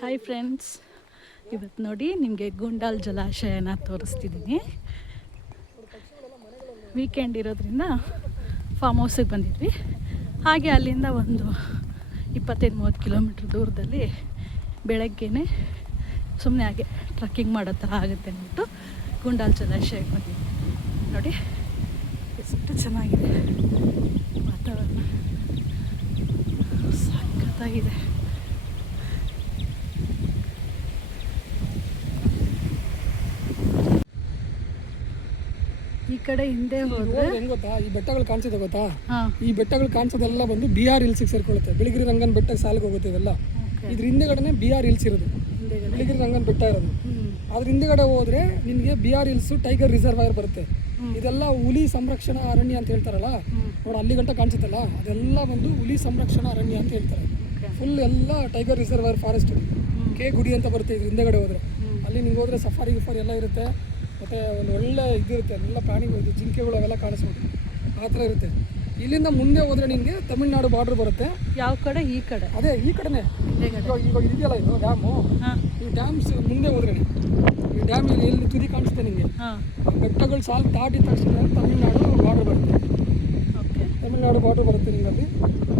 Hi friends, ಇವತ್ತು ನೋಡಿ ನಿಮಗೆ ಗುಂಡಾಲ್ ಜಲಾಶಯನ ತೋರಿಸ್ತಿದ್ದೀನಿ. ವೀಕೆಂಡ್ ಇರೋದ್ರಿಂದ ಫಾರ್ಮ್ ಹೌಸಿಗೆ ಬಂದಿದ್ವಿ. ಹಾಗೆ ಅಲ್ಲಿಂದ ಒಂದು 25-30 ಕಿಲೋಮೀಟ್ರ್ ದೂರದಲ್ಲಿ ಬೆಳಗ್ಗೆನೇ ಸುಮ್ಮನೆ ಹಾಗೆ ಟ್ರಕ್ಕಿಂಗ್ ಮಾಡೋ ಥರ ಆಗುತ್ತೆ ಅಂದ್ಬಿಟ್ಟು ಗುಂಡಾಲ್ ಜಲಾಶಯಕ್ಕೆ ಬಂದಿದ್ವಿ. ನೋಡಿ ಎಷ್ಟು ಚೆನ್ನಾಗಿದೆ ವಾತಾವರಣ, ಸಖತ್ತಾಗಿದೆ. ಈ ಕಡೆ ಹಿಂದೆ ಹೋದ್ರೆ ಹೆಂಗ್ ಗೊತ್ತಾ, ಈ ಬೆಟ್ಟಗಳು ಕಾಣಿಸುತ್ತೆ ಗೊತ್ತಾ, ಈ ಬೆಟ್ಟಗಳು ಕಾಣಿಸೋದೆಲ್ಲ ಬಂದು BR ಹಿಲ್ಸಿಗೆ ಸೇರ್ಕೊಳ್ಳುತ್ತೆ. ಬಿಳಿಗಿರಿ ರಂಗನ ಬೆಟ್ಟ ಸಾಲಿಗೆ ಹೋಗುತ್ತೆ ಇವೆಲ್ಲ. ಇದ್ರ ಹಿಂದೆಗಡೆನೆ BR ಹಿಲ್ಸ್ ಇರೋದು, ಬಿಳಿಗಿರಿ ರಂಗನ ಬೆಟ್ಟ ಇರೋದು. ಅದ್ರ ಹಿಂದೆಗಡೆ ಹೋದ್ರೆ ನಿಮಗೆ BR ಹಿಲ್ಸ್ ಟೈಗರ್ ರಿಸರ್ವಾಯರ್ ಬರುತ್ತೆ. ಇದೆಲ್ಲ ಹುಲಿ ಸಂರಕ್ಷಣಾ ಅರಣ್ಯ ಅಂತ ಹೇಳ್ತಾರಲ್ಲ ನೋಡಿ, ಅಲ್ಲಿ ಗಂಟ ಕಾಣಿಸುತ್ತಲ್ಲ ಅದೆಲ್ಲ ಬಂದು ಹುಲಿ ಸಂರಕ್ಷಣಾ ಅರಣ್ಯ ಅಂತ ಹೇಳ್ತಾರೆ. ಫುಲ್ ಎಲ್ಲ ಟೈಗರ್ ರಿಸರ್ವಾಯರ್ ಫಾರೆಸ್ಟ್. ಕೆ ಗುಡಿ ಅಂತ ಬರುತ್ತೆ ಇದ್ರ ಹಿಂದೆಗಡೆ ಹೋದ್ರೆ. ಅಲ್ಲಿ ನಿಮ್ಗೆ ಹೋದ್ರೆ ಸಫಾರಿ ಗಿಫಾರಿ ಎಲ್ಲ ಇರುತ್ತೆ. ಮತ್ತು ಒಂದು ಒಳ್ಳೆ ಇದಿರುತ್ತೆ, ಎಲ್ಲ ಪ್ರಾಣಿಗಳು, ಜಿಂಕೆಗಳು ಅವೆಲ್ಲ ಕಾಣಿಸ್ಬೋದು, ಆ ಥರ ಇರುತ್ತೆ. ಇಲ್ಲಿಂದ ಮುಂದೆ ಹೋದರೆ ನಿಮಗೆ ತಮಿಳ್ನಾಡು ಬಾರ್ಡ್ರ್ ಬರುತ್ತೆ. ಯಾವ ಕಡೆ? ಈ ಕಡೆ. ಅದೇ ಈ ಕಡೆನೇ. ಇವಾಗ ಇದೆಯಲ್ಲ ಇದು ಡ್ಯಾಮು, ಈ ಡ್ಯಾಮ್ಸ್ ಮುಂದೆ ಹೋದ್ರೆ ಈ ಡ್ಯಾಮ್ ಎಲ್ಲಿ ತುದಿ ಕಾಣಿಸುತ್ತೆ ನಿಮಗೆ, ಬೆಟ್ಟಗಳು ಸಾಲು ದಾಟಿದ ತಕ್ಷಣ ತಮಿಳ್ನಾಡು ಬಾರ್ಡ್ರ್ ಬರುತ್ತೆ. ತಮಿಳ್ನಾಡು ಬಾರ್ಡ್ರ್ ಬರುತ್ತೆ ನಿಮ್ಮಲ್ಲಿ.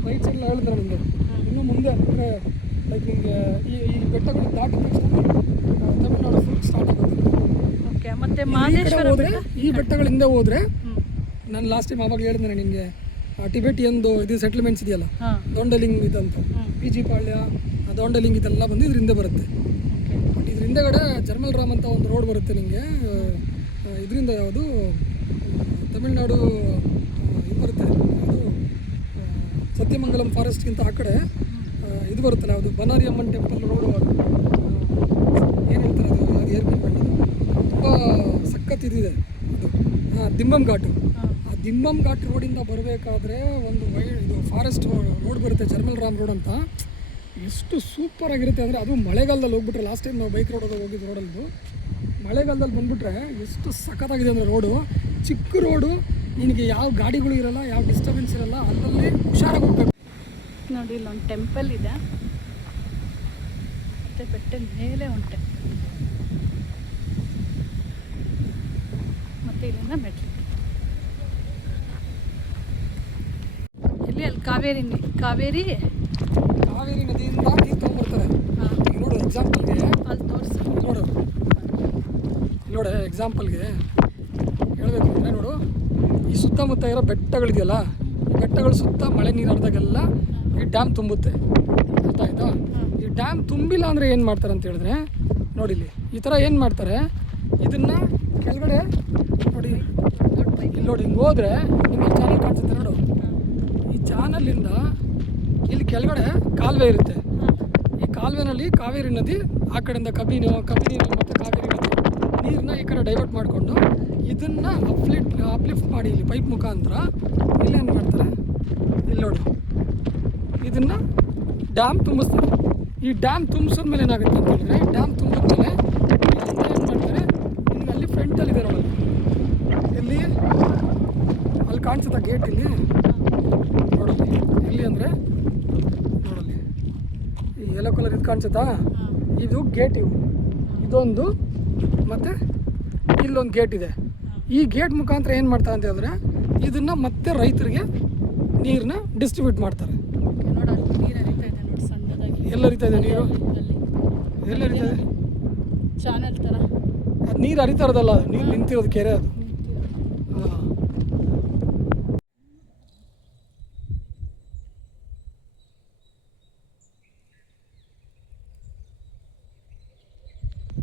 ರೈಟ್ ಸೈಡ್ ಹೇಳಿದ್ರೆ ನಿಮಗೆ ಇನ್ನೂ ಮುಂದೆ ಅಂದರೆ ಲೈಕ್ ನಿಮಗೆ ಈ ಬೆಟ್ಟಗಳು ದಾಟಿದ ತಕ್ಷಣ ತಮಿಳ್ನಾಡು ಫುಲ್ ಸ್ಟಾರ್ಟ್ ಆಗುತ್ತೆ. ಮತ್ತೆ ಮಾದೇಶ್ವರ ಹೋದ್ರೆ ಈ ಬೆಟ್ಟಗಳ ಹಿಂದೆ ಹೋದ್ರೆ, ನಾನು ಲಾಸ್ಟ್ ಟೈಮ್ ಆವಾಗ ಹೇಳಿದ್ರೆ ನಿಮಗೆ ಟಿಬೆಟಿಯನ್ದು ಇದು ಸೆಟ್ಲ್ಮೆಂಟ್ಸ್ ಇದೆಯಲ್ಲ, ದೊಂಡಲಿಂಗ್ ಇದಂತ, PG ಪಾಳ್ಯ, ದೊಂಡಲಿಂಗ್ ಇದೆಲ್ಲ ಬಂದು ಇದ್ರ ಹಿಂದೆ ಬರುತ್ತೆ. ಬಟ್ ಇದ್ರ ಹಿಂದೆಗಡೆ ಜರ್ಮಲ್ ರಾಮ್ ಅಂತ ಒಂದು ರೋಡ್ ಬರುತ್ತೆ ನಿಮಗೆ. ಇದರಿಂದ ಯಾವುದು ತಮಿಳ್ನಾಡು ಇದು ಬರುತ್ತೆ, ಅದು ಸತ್ಯಮಂಗಲಂ ಫಾರೆಸ್ಟ್ಗಿಂತ ಆ ಕಡೆ ಇದು ಬರುತ್ತಲ್ಲ, ಅದು ಬನಾರಿ ಅಮ್ಮನ್ ಟೆಂಪಲ್ ರೋಡು, ಏನು ಹೇಳ್ತಾರೆ ಅದು, ಅದು ಏರ್ಪಿನ್ ಬಂಡಿ ತುಂಬ ಸಖತ್ ಇದಿದೆ ಅದು. ದಿಂಬಮ್ ಘಾಟು. ಆ ದಿಂಬಮ್ ಘಾಟ್ ರೋಡಿಂದ ಬರಬೇಕಾದ್ರೆ ಒಂದು ಇದು ಫಾರೆಸ್ಟ್ ರೋಡ್ ಬರುತ್ತೆ, ಜರ್ಮಲ್ ರಾಮ್ ರೋಡ್ ಅಂತ. ಎಷ್ಟು ಸೂಪರ್ ಆಗಿರುತ್ತೆ ಅಂದರೆ, ಅದು ಮಳೆಗಾಲದಲ್ಲಿ ಹೋಗ್ಬಿಟ್ರೆ, ಲಾಸ್ಟ್ ಟೈಮ್ ನಾವು ಬೈಕ್ ರೋಡಲ್ಲಿ ಹೋಗಿದ್ದು ರೋಡಲ್ಲಿ, ಮಳೆಗಾಲದಲ್ಲಿ ಬಂದುಬಿಟ್ರೆ ಎಷ್ಟು ಸಖತ್ತಾಗಿದೆ ಅಂದರೆ ರೋಡು. ಚಿಕ್ಕ ರೋಡು, ನಿನಗೆ ಯಾವ ಗಾಡಿಗಳು ಇರೋಲ್ಲ, ಯಾವ ಡಿಸ್ಟರ್ಬೆನ್ಸ್ ಇರೋಲ್ಲ, ಅಲ್ಲಲ್ಲಿ ಹುಷಾರಾಗಿ ಹೋಗ್ಬೇಕು. ನೋಡಿ, ಇಲ್ಲೊಂದು ಟೆಂಪಲ್ ಇದೆ, ಮತ್ತು ಬೆಟ್ಟದ ಮೇಲೆ ಒಂದು ಟೆಂಪಲ್, ಮತ್ತು ಇಲ್ಲಿಂದ ಮೆಟ್ಲು. ಇಲ್ಲಿ ಅಲ್ಲಿ ಕಾವೇರಿ ನದಿಯಿಂದ ನೀರು ತೊಗೊಂಡ್ಬರ್ತಾರೆ. ಈಗ ನೋಡು ಎಕ್ಸಾಂಪಲ್ಗೆ, ಅಲ್ಲಿ ತೋರಿಸಿ ನೋಡು ಎಕ್ಸಾಂಪಲ್ಗೆ ಹೇಳಬೇಕು ಅಂದರೆ, ನೋಡು ಈ ಸುತ್ತಮುತ್ತ ಇರೋ ಬೆಟ್ಟಗಳಿದೆಯಲ್ಲ, ಈ ಬೆಟ್ಟಗಳ ಸುತ್ತ ಮಳೆ ನೀರು ಹರಿದಾಗೆಲ್ಲ ಈ ಡ್ಯಾಮ್ ತುಂಬುತ್ತೆ, ಗೊತ್ತಾಯ್ತಾ? ಈ ಡ್ಯಾಮ್ ತುಂಬಿಲ್ಲ ಅಂದರೆ ಏನು ಮಾಡ್ತಾರೆ ಅಂತ ಹೇಳಿದ್ರೆ, ನೋಡಿಲ್ಲಿ ಈ ಥರ ಏನು ಮಾಡ್ತಾರೆ, ಇದನ್ನು ಕೆಳಗಡೆ ನೋಡಿ, ಇಲ್ಲಿ ನೋಡಿ, ಹಿಂಗೆ ಹೋದರೆ ನಿಮಗೆ ಚಾನಲ್ ಕಾಣಿಸುತ್ತೆ ನೋಡು. ಈ ಚಾನಲಿಂದ ಇಲ್ಲಿ ಕೆಳಗಡೆ ಕಾಲುವೆ ಇರುತ್ತೆ. ಈ ಕಾಲುವೆನಲ್ಲಿ ಕಾವೇರಿ ನದಿ, ಆ ಕಡೆಯಿಂದ ಕಬಿನಿ ಮತ್ತು ಕಾವೇರಿ ನದಿ ನೀರನ್ನ ಈ ಕಡೆ ಡೈವರ್ಟ್ ಮಾಡಿಕೊಂಡು ಇದನ್ನು ಅಪ್ಲಿಫ್ಟ್ ಮಾಡಿ ಇಲ್ಲಿ ಪೈಪ್ ಮುಖಾಂತರ ಇಲ್ಲೇನು ಮಾಡ್ತಾರೆ, ಇಲ್ಲಿ ನೋಡಿ ಇದನ್ನು ಡ್ಯಾಮ್ ತುಂಬಿಸ್ತಾರೆ. ಈ ಡ್ಯಾಮ್ ತುಂಬಿಸಿದ್ಮೇಲೆ ಏನಾಗುತ್ತೆ ಅಂತ ಹೇಳಿದ್ರೆ, ಡ್ಯಾಮ್ ತುಂಬಿದ್ಮೇಲೆ ಏನು ಮಾಡ್ತಾರೆ, ನಿಮ್ಗೆ ಅಲ್ಲಿ ಫ್ರಂಟಲ್ಲಿದೆ ನೋಡಿ, ಎಲ್ಲಿ ಅಲ್ಲಿ ಕಾಣಿಸುತ್ತಾ ಗೇಟ್, ಇಲ್ಲಿ ನೋಡಲ್ಲಿ, ಎಲ್ಲಿ ಅಂದರೆ ನೋಡಲ್ಲಿ ಈ ಯೆಲ್ಲೋ ಕಲರ್ ಇದು ಕಾಣಿಸುತ್ತಾ, ಇದು ಗೇಟ್. ಇದೊಂದು ಮತ್ತು ಇಲ್ಲೊಂದು ಗೇಟ್ ಇದೆ. ಈ ಗೇಟ್ ಮುಖಾಂತರ ಏನು ಮಾಡ್ತಾರೆ ಅಂತ ಹೇಳಿದ್ರೆ, ಇದನ್ನು ಮತ್ತೆ ರೈತರಿಗೆ ನೀರನ್ನ ಡಿಸ್ಟ್ರಿಬ್ಯೂಟ್ ಮಾಡ್ತಾರೆ. ಎಲ್ಲ ಹರಿತಾ ಇದೆ ನೀರು, ಎಲ್ಲ ಹರಿತಾ ಇದೆ, ಚಾನಲ್ ಥರ. ಅದು ನೀರು ಹರಿತಾ ಇರೋದಲ್ಲ, ಅದು ನೀರು ನಿಂತಿರೋದು ಕೆರೆ ಅದು.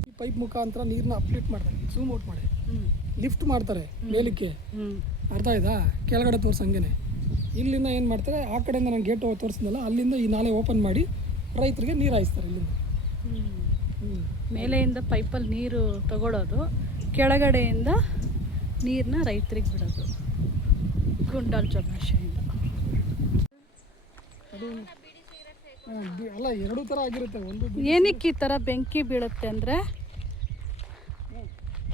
ಈ ಪೈಪ್ ಮುಖಾಂತರ ನೀರನ್ನ ಅಪ್ಲಿಫ್ಟ್ ಮಾಡ್ತಾರೆ, ಝೂಮ್ ಔಟ್ ಮಾಡಿ ಲಿಫ್ಟ್ ಮಾಡ್ತಾರೆ ಮೇಲಕ್ಕೆ, ಅರ್ಥ ಆಯ್ತಾ? ಕೆಳಗಡೆ ತೋರಿಸಂಗೆ ಇಲ್ಲಿಂದ ಏನು ಮಾಡ್ತಾರೆ, ಆ ಕಡೆಯಿಂದ ನಾನು ಗೇಟ್ ತೋರಿಸಿದ್ನಲ್ಲ, ಅಲ್ಲಿಂದ ಈ ನಾಲೆ ಓಪನ್ ಮಾಡಿ ರೈತರಿಗೆ ನೀರು ಹಾಯಿಸ್ತಾರೆ. ಇಲ್ಲಿಂದ ಮೇಲೆಯಿಂದ ಪೈಪಲ್ಲಿ ನೀರು ತಗೊಳ್ಳೋದು, ಕೆಳಗಡೆಯಿಂದ ನೀರನ್ನ ರೈತರಿಗೆ ಬಿಡೋದು ಗುಂಡಾಲ್ ಜಲಾಶಯದಿಂದ. ಅದು ಅಲ್ಲ, ಎರಡು ಥರ ಆಗಿರುತ್ತೆ. ಒಂದು ಏನಕ್ಕೆ ಈ ಥರ ಬೆಂಕಿ ಬೀಳುತ್ತೆ ಅಂದರೆ,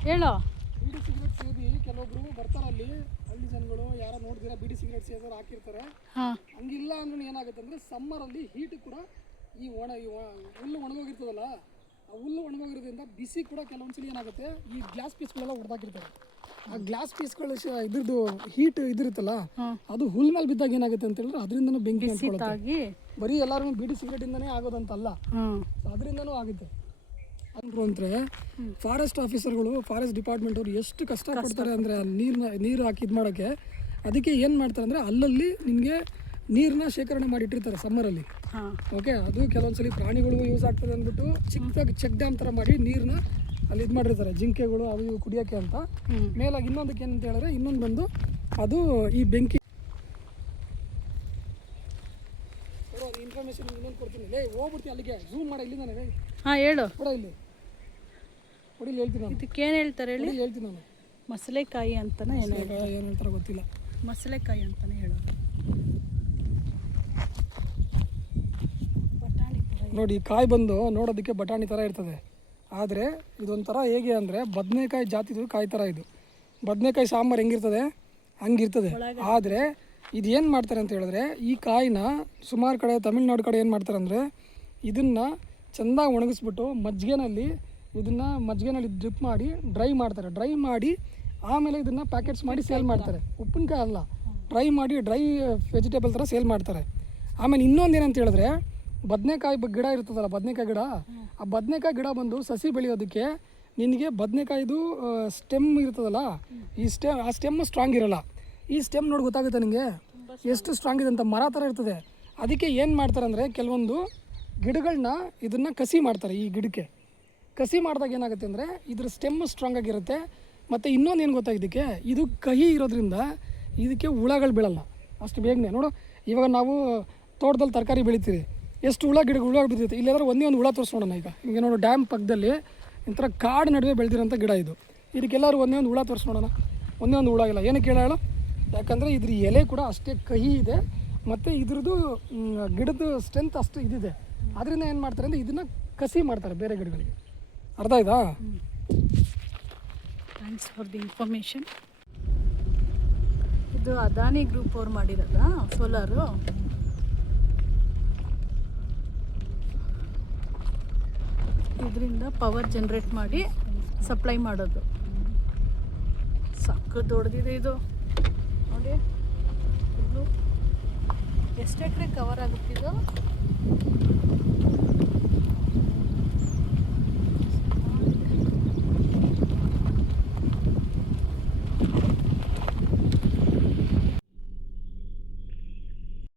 ಹೇಳೋ, ಬೀಡಿ ಸಿಗರೇಟ್ ಸೇದಿ ಕೆಲವೊಬ್ರು ಬರ್ತಾರೆ, ಅಲ್ಲಿ ಹಳ್ಳಿ ಜನಗಳು ಯಾರೋ ನೋಡಿದಿರ ಬೀಡಿ ಸಿಗರೇಟ್ ಸೇದೋರು ಹಾಕಿರ್ತಾರೆ. ಹಂಗಿಲ್ಲ ಅಂದ್ರೆ ಏನಾಗುತ್ತೆ ಅಂದರೆ, ಸಮ್ಮರಲ್ಲಿ ಹೀಟ್ ಕೂಡ ಹುಲ್ಲು ಒಣಗೋಗಿರ್ತದಲ್ಲ, ಆ ಹುಲ್ಲು ಒಣಗೋಗಿರೋದ್ರಿಂದ ಬಿಸಿ ಕೂಡ ಕೆಲವೊಂದ್ಸಲಿ ಏನಾಗುತ್ತೆ, ಈ ಗ್ಲಾಸ್ ಪೀಸ್ಗಳೆಲ್ಲ ಹೊಡೆದಾಕಿರ್ತಾರೆ. ಆ ಗ್ಲಾಸ್ ಪೀಸ್ಗಳು ಇದ್ರದ್ದು ಹೀಟ್ ಇದಿರುತ್ತಲ್ಲ, ಅದು ಹುಲ್ ಮೇಲೆ ಬಿದ್ದಾಗ ಏನಾಗುತ್ತೆ ಅಂತ ಹೇಳಿದ್ರೆ ಅದರಿಂದನೂ ಬೆಂಕಿ ಅಂಟ್ಕೊಳ್ಳುತ್ತೆ. ಬರೀ ಎಲ್ಲರೂ ಬೀಡಿ ಸಿಗರೇಟಿಂದನೇ ಆಗೋದಂತಲ್ಲ, ಅದರಿಂದನೂ ಆಗುತ್ತೆ. ಅಂದ್ರು ಅಂದರೆ ಫಾರೆಸ್ಟ್ ಆಫೀಸರ್ಗಳು, ಫಾರೆಸ್ಟ್ ಡಿಪಾರ್ಟ್ಮೆಂಟ್ ಅವರು ಎಷ್ಟು ಕಷ್ಟಪಡ್ತಾರೆ ಅಂದರೆ ನೀರು ಹಾಕಿ ಇದು ಮಾಡೋಕ್ಕೆ. ಅದಕ್ಕೆ ಏನು ಮಾಡ್ತಾರೆ ಅಂದರೆ ಅಲ್ಲಲ್ಲಿ ನಿಮಗೆ ನೀರನ್ನ ಶೇಖರಣೆ ಮಾಡಿ ಇಟ್ಟಿರ್ತಾರೆ ಸಮ್ಮರಲ್ಲಿ. ಓಕೆ, ಅದು ಕೆಲವೊಂದ್ಸಲಿ ಪ್ರಾಣಿಗಳಿಗೂ ಯೂಸ್ ಆಗ್ತದೆ ಅಂದ್ಬಿಟ್ಟು ಚಿಕ್ಕದಾಗಿ ಚೆಕ್ ಡ್ಯಾಮ್ ಥರ ಮಾಡಿ ನೀರನ್ನ ಅಲ್ಲಿ ಇದು ಮಾಡಿರ್ತಾರೆ, ಜಿಂಕೆಗಳು ಅವು ಇವು ಕುಡಿಯೋಕ್ಕೆ ಅಂತ. ಮೇಲಾಗಿ ಇನ್ನೊಂದಕ್ಕೆ ಏನಂತ ಹೇಳಿದ್ರೆ, ಇನ್ನೊಂದು ಬಂದು ಅದು ಈ ಬೆಂಕಿ ಇನ್ಫಾರ್ಮೇಶನ್ ಇನ್ನೊಂದು ಕೊಡ್ತೀನಿ. ಹೋಗ್ಬಿಡ್ತೀನಿ ಅಲ್ಲಿಗೆ, ಝೂಮ್ ಮಾಡಿ ಇಲ್ಲಿ ನಾನು. ಹೇಳು. ಕೂಡ ಇಲ್ಲಿ ಹೊಡಿಲಿ ಹೇಳ್ತೀನಿ ನಾನು. ಇದಕ್ಕೇನು ಹೇಳ್ತಾರೆ ಹೇಳಿ? ಹೇಳ್ತೀನಿ ನಾನು. ಮಸಳೆಕಾಯಿ ಅಂತಾನೆ ಏನು ಹೇಳ್ತಾರೆ ಗೊತ್ತಿಲ್ಲ. ಮಸಳೆಕಾಯಿ ಅಂತಾನೆ ಹೇಳೋದು. ನೋಡಿ, ಕಾಯಿ ಬಂದು ನೋಡೋದಕ್ಕೆ ಬಟಾಣಿ ಥರ ಇರ್ತದೆ. ಆದರೆ ಇದೊಂಥರ ಹೇಗೆ ಅಂದರೆ ಬದನೆಕಾಯಿ ಜಾತಿದು ಕಾಯಿ ಥರ ಇದು. ಬದನೆಕಾಯಿ ಸಾಂಬಾರು ಹೆಂಗಿರ್ತದೆ ಹಂಗಿರ್ತದೆ. ಆದರೆ ಇದು ಏನು ಮಾಡ್ತಾರೆ ಅಂತ ಹೇಳಿದ್ರೆ, ಈ ಕಾಯಿನ ಸುಮಾರು ಕಡೆ ತಮಿಳ್ನಾಡು ಕಡೆ ಏನು ಮಾಡ್ತಾರೆ ಅಂದರೆ, ಇದನ್ನು ಚೆಂದಾಗಿ ಒಣಗಿಸ್ಬಿಟ್ಟು ಮಜ್ಜಿಗೆನಲ್ಲಿ ಡ್ರಿಪ್ ಮಾಡಿ ಡ್ರೈ ಮಾಡ್ತಾರೆ. ಡ್ರೈ ಮಾಡಿ ಆಮೇಲೆ ಇದನ್ನು ಪ್ಯಾಕೆಟ್ಸ್ ಮಾಡಿ ಸೇಲ್ ಮಾಡ್ತಾರೆ. ಉಪ್ಪಿನಕಾಯಿ ಅಲ್ಲ, ಡ್ರೈ ವೆಜಿಟೇಬಲ್ ಥರ ಸೇಲ್ ಮಾಡ್ತಾರೆ. ಆಮೇಲೆ ಇನ್ನೊಂದು ಏನಂತ ಹೇಳಿದ್ರೆ, ಬದನೆಕಾಯಿ ಗಿಡ ಇರ್ತದಲ್ಲ, ಬದನೆಕಾಯಿ ಗಿಡ, ಆ ಬದನೆಕಾಯಿ ಗಿಡ ಬಂದು ಸಸಿ ಬೆಳೆಯೋದಕ್ಕೆ ನಿನಗೆ ಬದನೆಕಾಯ್ದು ಸ್ಟೆಮ್ ಇರ್ತದಲ್ಲ, ಆ ಸ್ಟೆಮ್ ಸ್ಟ್ರಾಂಗ್ ಇರೋಲ್ಲ. ಈ ಸ್ಟೆಮ್ ನೋಡಿ ಗೊತ್ತಾಗುತ್ತೆ ನಿಮಗೆ ಎಷ್ಟು ಸ್ಟ್ರಾಂಗ್ ಇದೆ ಅಂತ, ಮರ ಥರ ಇರ್ತದೆ. ಅದಕ್ಕೆ ಏನು ಮಾಡ್ತಾರೆ ಅಂದರೆ, ಕೆಲವೊಂದು ಗಿಡಗಳನ್ನ ಇದನ್ನು ಕಸಿ ಮಾಡ್ತಾರೆ. ಈ ಗಿಡಕ್ಕೆ ಕಸಿ ಮಾಡಿದಾಗ ಏನಾಗುತ್ತೆ ಅಂದರೆ ಇದ್ರ ಸ್ಟೆಮ್ ಸ್ಟ್ರಾಂಗ್ ಆಗಿರುತ್ತೆ. ಮತ್ತು ಇನ್ನೊಂದು ಏನು ಗೊತ್ತಾ, ಇದು ಕಹಿ ಇರೋದ್ರಿಂದ ಇದಕ್ಕೆ ಹುಳಗಳು ಬೀಳಲ್ಲ ಅಷ್ಟು ಬೇಗನೆ. ನೋಡು, ಇವಾಗ ನಾವು ತೋಟದಲ್ಲಿ ತರಕಾರಿ ಬೆಳಿತೀವಿ, ಎಷ್ಟು ಹುಳ ಬಿದ್ದಿರುತ್ತೆ. ಇಲ್ಲಾಂದ್ರೆ ಒಂದೇ ಒಂದು ಹುಳ ತೋರಿಸೋಣ. ಈಗ ನೋಡು, ಡ್ಯಾಮ್ ಪಕ್ಕದಲ್ಲಿ ಒಂಥರ ಕಾಡು ನಡುವೆ ಬೆಳೆದಿರೋಂಥ ಗಿಡ ಇದು. ಇದಕ್ಕೆಲ್ಲರೂ ಒಂದೇ ಒಂದು ಹುಳ ತೋರಿಸ್ಕೊಳೋಣ. ಒಂದೇ ಒಂದು ಹುಳ ಇಲ್ಲ. ಏನಕ್ಕೆ ಹೇಳೋ, ಯಾಕಂದರೆ ಇದ್ರ ಎಲೆ ಕೂಡ ಅಷ್ಟೇ ಕಹಿ ಇದೆ, ಮತ್ತು ಇದ್ರದ್ದು ಗಿಡದ ಸ್ಟ್ರೆಂತ್ ಅಷ್ಟು ಇದಿದೆ. ಅದರಿಂದ ಏನು ಮಾಡ್ತಾರೆ ಅಂದರೆ ಇದನ್ನು ಕಸಿ ಮಾಡ್ತಾರೆ ಬೇರೆ ಗಿಡಗಳಿಗೆ. ಅರ್ಥ ಆಯ್ತಾ? Thanks for the information. ಇದು ಅದಾನಿ ಗ್ರೂಪ್ ಅವ್ರು ಮಾಡಿರೋದ ಸೋಲಾರು. ಇದರಿಂದ ಪವರ್ ಜನ್ರೇಟ್ ಮಾಡಿ ಸಪ್ಲೈ ಮಾಡೋದು. ಸಾಕು ದೊಡ್ಡದಿದೆ ಇದು ನೋಡಿ. ಇದು ಎಷ್ಟು ಎಕರೆ ಕವರ್ ಆಗುತ್ತಿದ್ದು?